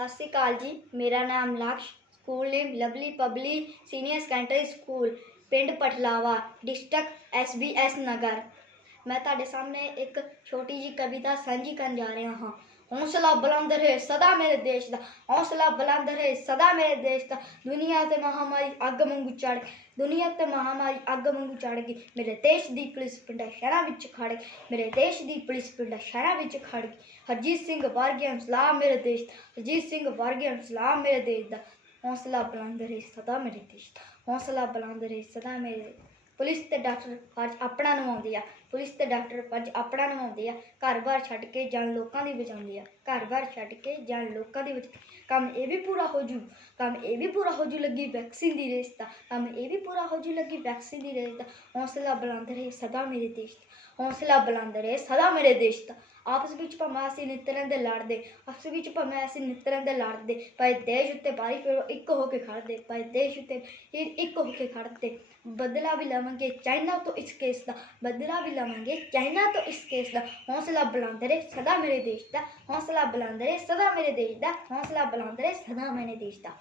ਸਤਿ ਸ਼੍ਰੀ ਅਕਾਲ ਜੀ, ਮੇਰਾ ਨਾਮ Laksh, school name lovely public, senior secondary school, ਪਿੰਡ ਪਟਲਾਵਾ, ਡਿਸਟ੍ਰਿਕਟ ਐਸਬੀਐਸ ਨਗਰ। ਮੈਂ ਤੁਹਾਡੇ ਸਾਹਮਣੇ ਇੱਕ ਛੋਟੀ ਜੀ ਕਵਿਤਾ ਸਾਂਝੀ ਕਰਨ ਜਾ ਰਿਹਾ ਹਾਂ। ਹੌਸਲਾ ਬੁਲੰਦ ਰਹੇ ਸਦਾ ਮੇਰੇ ਦੇਸ਼ ਦਾ, ਹੌਸਲਾ ਬੁਲੰਦ ਰਹੇ ਸਦਾ ਮੇਰੇ ਦੇਸ਼ ਦਾ। ਦੁਨੀਆ ਤੇ ਮਹਾਮਾਰੀ ਅੱਗ ਵਾਂਗੂ ਚੜ ਦੁਨੀਆ ਤੇ ਮਹਾਮਾਰੀ ਅੱਗ ਵਾਂਗੂ ਚੜ ਗਈ। ਮੇਰੇ ਦੇਸ਼ ਦੀ ਪੁਲਿਸ ਪਿੰਡਾਂ ਸ਼ਹਿਰਾਂ ਵਿੱਚ ਖੜ ਗਈ, ਮੇਰੇ ਦੇਸ਼ ਦੀ ਪੁਲਿਸ ਪਿੰਡਾਂ ਸ਼ਹਿਰਾਂ ਵਿੱਚ ਖੜ ਗਈ। ਹਰਜੀਤ ਸਿੰਘ ਵਰਗਿਆਂ ਨੂੰ ਸਲਾਮ ਮੇਰੇ ਦੇਸ਼ ਦਾ, ਹਰਜੀਤ ਸਿੰਘ ਵਰਗਿਆਂ ਨੂੰ ਸਲਾਮ ਮੇਰੇ ਦੇਸ਼ ਦਾ। ਹੌਸਲਾ ਬੁਲੰਦ ਰਹੇ ਸਦਾ ਮੇਰੇ ਦੇਸ਼ ਦਾ, ਹੌਸਲਾ ਬੁਲੰਦ ਰਹੇ ਸਦਾ ਮੇਰੇ ਪੁਲਿਸ ਤੇ ਡਾਕਟਰ ਫਰਜ਼ ਆਪਣਾ ਨਿਭਾਉਂਦੇ ਆ। ਪੁਲਿਸ ਤੇ ਡਾਕਟਰ ਫਰਜ਼ ਆਪਣਾ ਨਿਭਾਉਂਦੇ ਆ। ਘਰ-ਬਾਰ ਛੱਡ ਕੇ ਜਾਨ ਲੋਕਾਂ ਦੀ ਬਚਾਉਂਦੇ ਆ। ਘਰ-ਬਾਰ ਛੱਡ ਕੇ ਜਾਨ ਲੋਕਾਂ ਦੀ ਬਚ ਕੰਮ ਇਹ ਵੀ ਪੂਰਾ ਹੋ ਜੂ। ਕੰਮ ਇਹ ਵੀ ਪੂਰਾ ਹੋ ਜੂ ਲੱਗੀ ਵੈਕਸੀਨ ਦੀ ਰੇਸ ਦਾ। ਕੰਮ ਇਹ ਵੀ ਪੂਰਾ ਹੋ ਜੂ ਲੱਗੀ ਵੈਕਸੀਨ ਦੀ ਰੇਸ ਦਾ। ਹੌਸਲਾ ਬੁਲੰਦ ਰਹੇ ਸਦਾ ਮੇਰੇ ਦੇਸ਼ ਦਾ ਹੌਸਲਾ ਬੁਲੰਦ ਰਹੇ ਸਦਾ ਮੇਰੇ ਦੇਸ਼ ਦਾ ਆਪਸ ਵਿੱਚ ਭਾਵੇਂ ਅਸੀਂ ਨਿੱਤਰਨ ਦੇ ਲੜਦੇ, ਆਪਸ ਵਿੱਚ ਭਾਵੇਂ ਅਸੀਂ ਨਿੱਤਰਨ ਦੇ ਲੜਦੇ, ਭਾਵੇਂ ਦੇਸ਼ ਉੱਤੇ ਬਾਰੀ ਫਿਰ ਇੱਕ ਹੋ ਕੇ ਖੜਦੇ, ਭਾਵੇਂ ਦੇਸ਼ ਉੱਤੇ ਇੱਕ ਹੋ ਕੇ ਖੜਦੇ। ਬਦਲਾ ਵੀ ਲਵਾਂਗੇ ਚਾਈਨਾ ਤੋਂ ਇਸ ਕੇਸ ਦਾ, ਬਦਲਾ ਵੀ ਲਵਾਂਗੇ ਚਾਈਨਾ ਤੋਂ ਇਸ ਕੇਸ ਦਾ। ਹੌਸਲਾ ਬੁਲੰਦ ਰਹੇ, ਸਦਾ ਮੇਰੇ ਦੇਸ਼ ਦਾ। ਹੌਸਲਾ ਬੁਲੰਦ ਰਹੇ, ਸਦਾ ਮੇਰੇ ਦੇਸ਼ ਦਾ। ਹੌਸਲਾ ਬੁਲੰਦ ਰਹੇ, ਸਦਾ ਮੇਰੇ ਦੇਸ਼ ਦਾ।